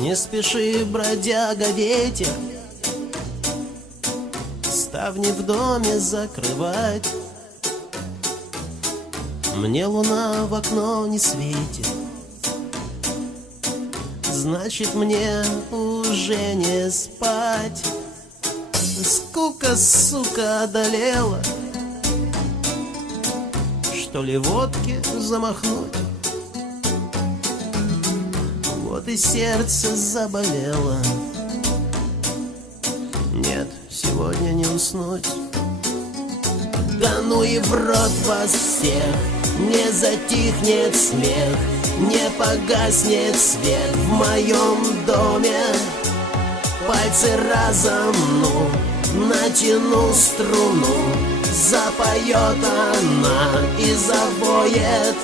Не спеши, бродяга, ветер, ставни в доме закрывать. Мне луна в окно не светит, значит, мне уже не спать. Скука, сука, одолела, что ли водки замахнуть? Вот и сердце заболело. Нет, сегодня не уснуть. Да ну и в рот вас всех! Не затихнет смех, не погаснет свет в моем доме. Пальцы разомну, натяну струну, запоет она и завоет.